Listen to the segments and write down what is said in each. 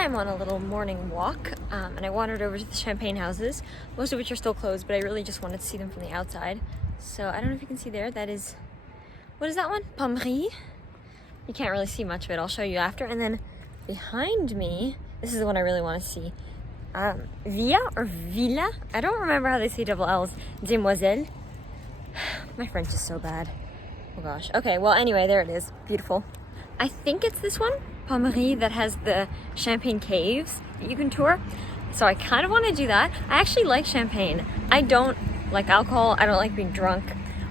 I'm on a little morning walk, and I wandered over to the champagne houses, most of which are still closed, but I really just wanted to see them from the outside. So I don't know if you can see there, that is, what is that one? Pommery? You can't really see much of it, I'll show you after. And then behind me, this is the one I really want to see. Villa or Villa? I don't remember how they say double L's. Demoiselle. My French is so bad. Oh gosh. Okay, well anyway, there it is. Beautiful. I think it's this one, Pommery, that has the champagne caves that you can tour. So I kind of want to do that. I actually like champagne. I don't like alcohol. I don't like being drunk,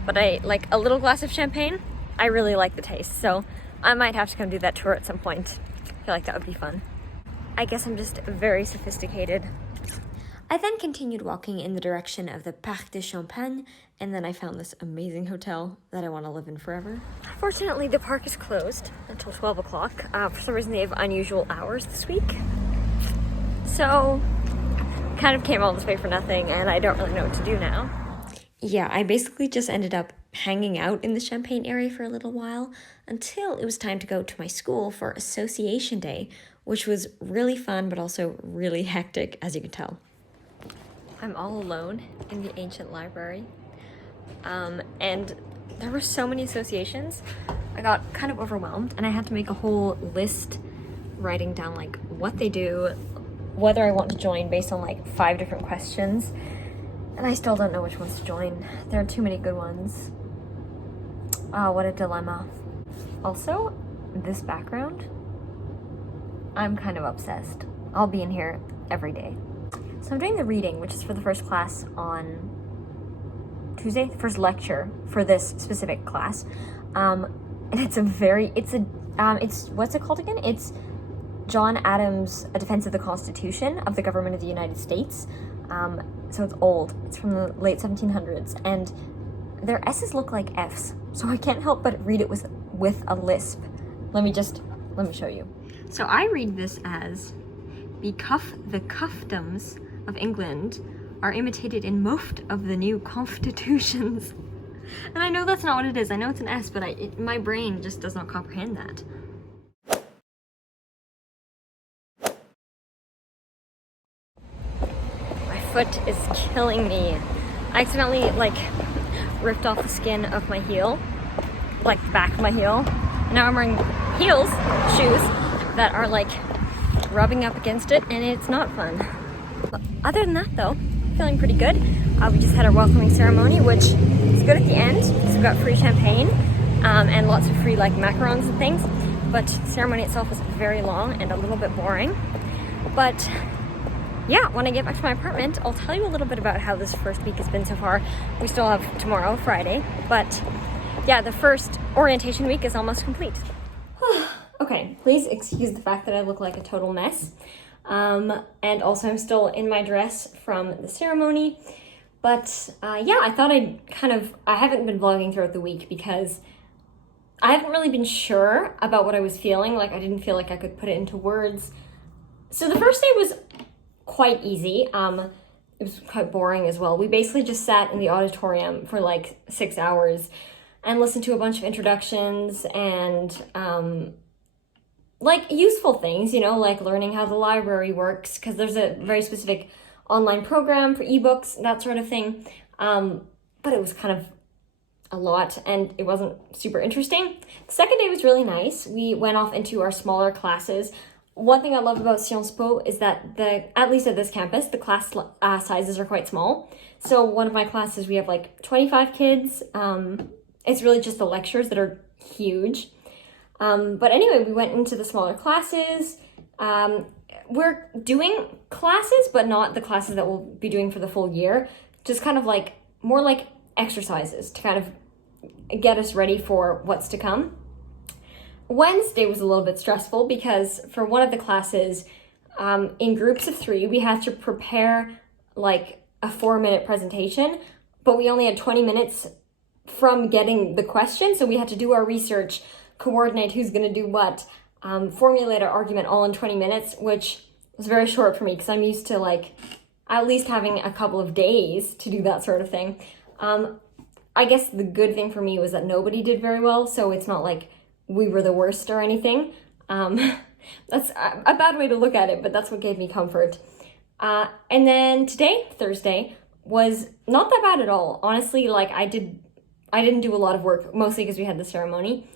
but I like a little glass of champagne. I really like the taste. So I might have to come do that tour at some point. I feel like that would be fun. I guess I'm just very sophisticated. I then continued walking in the direction of the Parc de Champagne, and then I found this amazing hotel that I want to live in forever. Fortunately, the park is closed until 12 o'clock. For some reason, they have unusual hours this week. So, kind of came all this way for nothing, and I don't really know what to do now. Yeah, I basically just ended up hanging out in the Champagne area for a little while until it was time to go to my school for Association Day, which was really fun, but also really hectic, as you can tell. I'm all alone in the ancient library, and there were so many associations. I got kind of overwhelmed, and I had to make a whole list writing down like what they do, whether I want to join based on like 5 different questions, and I still don't know which ones to join. There are too many good ones. Oh, what a dilemma. Also, this background, I'm kind of obsessed. I'll be in here every day. So I'm doing the reading, which is for the first class on Tuesday, the first lecture for this specific class. And it's what's it called again? It's John Adams' A Defense of the Constitution of the Government of the United States. So it's old. It's from the late 1700s, and their S's look like F's. So I can't help but read it with a lisp. Let me show you. So I read this as, the customs of England are imitated in most of the new constitutions. And I know that's not what it is. I know it's an S, but my brain just does not comprehend that. My foot is killing me. I accidentally ripped off the skin of my heel, like the back of my heel. And now I'm wearing shoes that are rubbing up against it, and it's not fun. But other than that though, feeling pretty good. We just had our welcoming ceremony, which is good at the end because we got free champagne and lots of free macarons and things. But the ceremony itself was very long and a little bit boring. But yeah, when I get back to my apartment, I'll tell you a little bit about how this first week has been so far. We still have tomorrow, Friday, but yeah, the first orientation week is almost complete. Okay, please excuse the fact that I look like a total mess. And also I'm still in my dress from the ceremony. But yeah, I thought I haven't been vlogging throughout the week because I haven't really been sure about what I was feeling. I didn't feel like I could put it into words. So the first day was quite easy. It was quite boring as well. We basically just sat in the auditorium for 6 hours and listened to a bunch of introductions and useful things, learning how the library works, because there's a very specific online program for ebooks, that sort of thing. But it was kind of a lot and it wasn't super interesting. The second day was really nice. We went off into our smaller classes. One thing I love about Sciences Po is that at least at this campus, the class sizes are quite small. So one of my classes, we have 25 kids. It's really just the lectures that are huge. But anyway, we went into the smaller classes. We're doing classes, but not the classes that we'll be doing for the full year. Just kind of more like exercises to kind of get us ready for what's to come. Wednesday was a little bit stressful because for one of the classes, in groups of 3, we had to prepare a 4-minute presentation, but we only had 20 minutes from getting the question. So we had to do our research, coordinate who's going to do what, formulate our argument all in 20 minutes, which was very short for me because I'm used to at least having a couple of days to do that sort of thing. I guess the good thing for me was that nobody did very well, so it's not we were the worst or anything. That's a bad way to look at it, but that's what gave me comfort. And then today, Thursday, was not that bad at all. Honestly, like I didn't do a lot of work, mostly because we had the ceremony.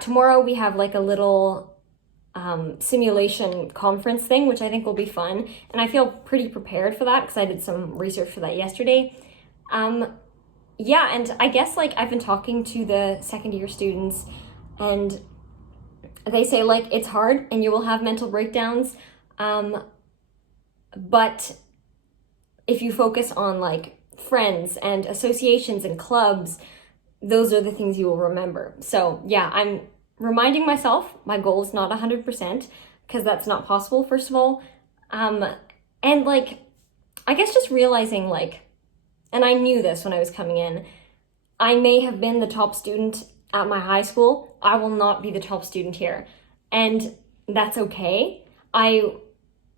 Tomorrow we have like a little simulation conference thing, which I think will be fun. And I feel pretty prepared for that because I did some research for that yesterday. Yeah, and I guess like I've been talking to the second year students, and they say like it's hard and you will have mental breakdowns. But if you focus on like friends and associations and clubs, those are the things you will remember. So yeah, I'm reminding myself my goal is not 100% because that's not possible, first of all. And like, I guess just realizing like, and I knew this when I was coming in, I may have been the top student at my high school. I will not be the top student here. And that's okay. I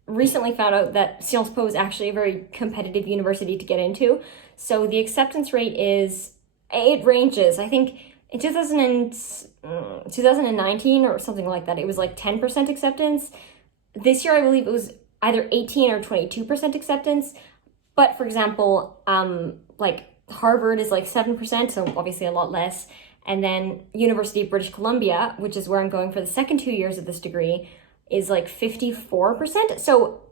recently found out that Sciences Po is actually a very competitive university to get into. So the acceptance rate it ranges. I think in 2019 or something like that, it was like 10% acceptance. This year, I believe it was either 18 or 22% acceptance. But for example, like Harvard is like 7%, so obviously a lot less. And then University of British Columbia, which is where I'm going for the second 2 years of this degree, is like 54%. So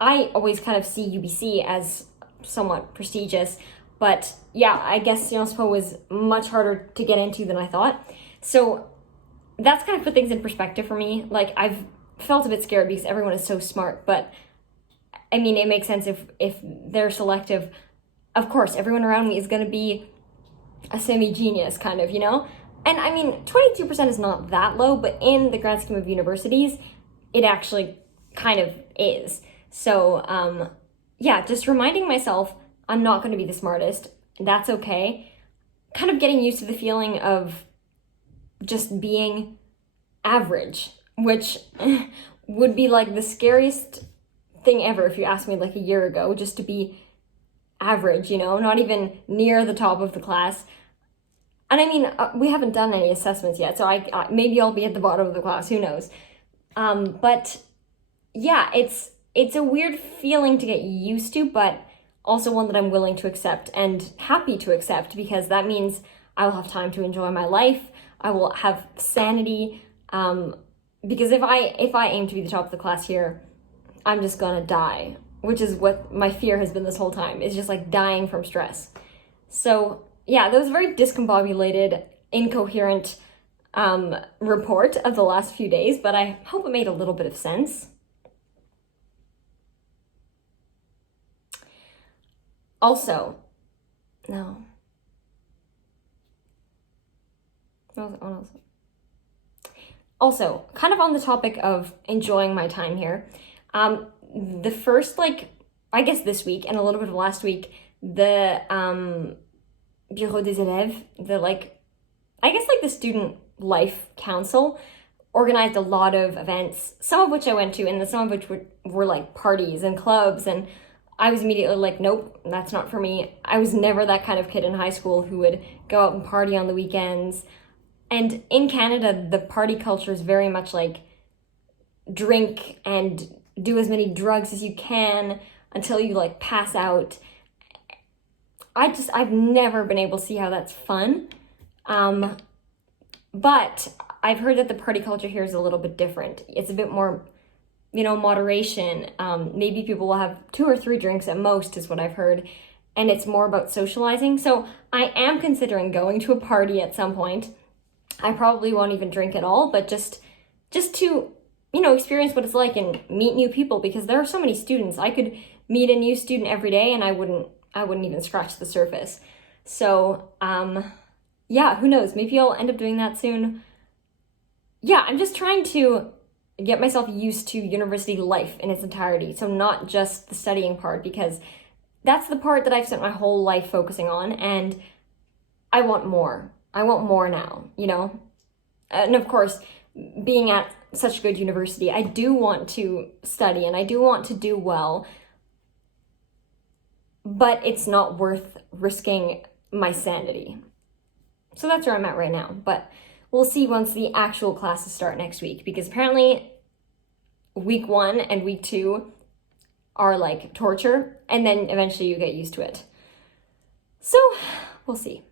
I always kind of see UBC as somewhat prestigious. But yeah, I guess Sciences Po was much harder to get into than I thought. So that's kind of put things in perspective for me. Like I've felt a bit scared because everyone is so smart, but I mean, it makes sense if they're selective. Of course, everyone around me is going to be a semi-genius kind of, you know? And I mean, 22% is not that low, but in the grand scheme of universities, it actually kind of is. So yeah, just reminding myself I'm not going to be the smartest. That's okay. Kind of getting used to the feeling of just being average, which would be like the scariest thing ever if you asked me like a year ago, just to be average, you know, not even near the top of the class. And I mean, we haven't done any assessments yet, so maybe I'll be at the bottom of the class, who knows. But yeah, it's a weird feeling to get used to, but also one that I'm willing to accept and happy to accept, because that means I will have time to enjoy my life. I will have sanity. Because if I aim to be the top of the class here, I'm just gonna die, which is what my fear has been this whole time. It's just like dying from stress. So yeah, that was a very discombobulated, incoherent report of the last few days, but I hope it made a little bit of sense. Also, no. Also, kind of on the topic of enjoying my time here, the first, like, I guess this week and a little bit of last week, the Bureau des élèves, the student life council, organized a lot of events, some of which I went to, and some of which were like parties and clubs, and I was immediately like, nope, that's not for me. I was never that kind of kid in high school who would go out and party on the weekends. And in Canada, the party culture is very much like drink and do as many drugs as you can until you like pass out. I've never been able to see how that's fun. But I've heard that the party culture here is a little bit different. It's a bit more, you know, moderation. Maybe people will have 2 or 3 drinks at most is what I've heard. And it's more about socializing. So I am considering going to a party at some point. I probably won't even drink at all, but just to, you know, experience what it's like and meet new people, because there are so many students. I could meet a new student every day and I wouldn't even scratch the surface. So, yeah, who knows? Maybe I'll end up doing that soon. Yeah, I'm just trying to get myself used to university life in its entirety. So not just the studying part, because that's the part that I've spent my whole life focusing on, and I want more. I want more now, you know? And of course, being at such a good university, I do want to study and I do want to do well, but it's not worth risking my sanity. So that's where I'm at right now, but we'll see once the actual classes start next week, because apparently week 1 and week 2 are like torture, and then eventually you get used to it. So we'll see.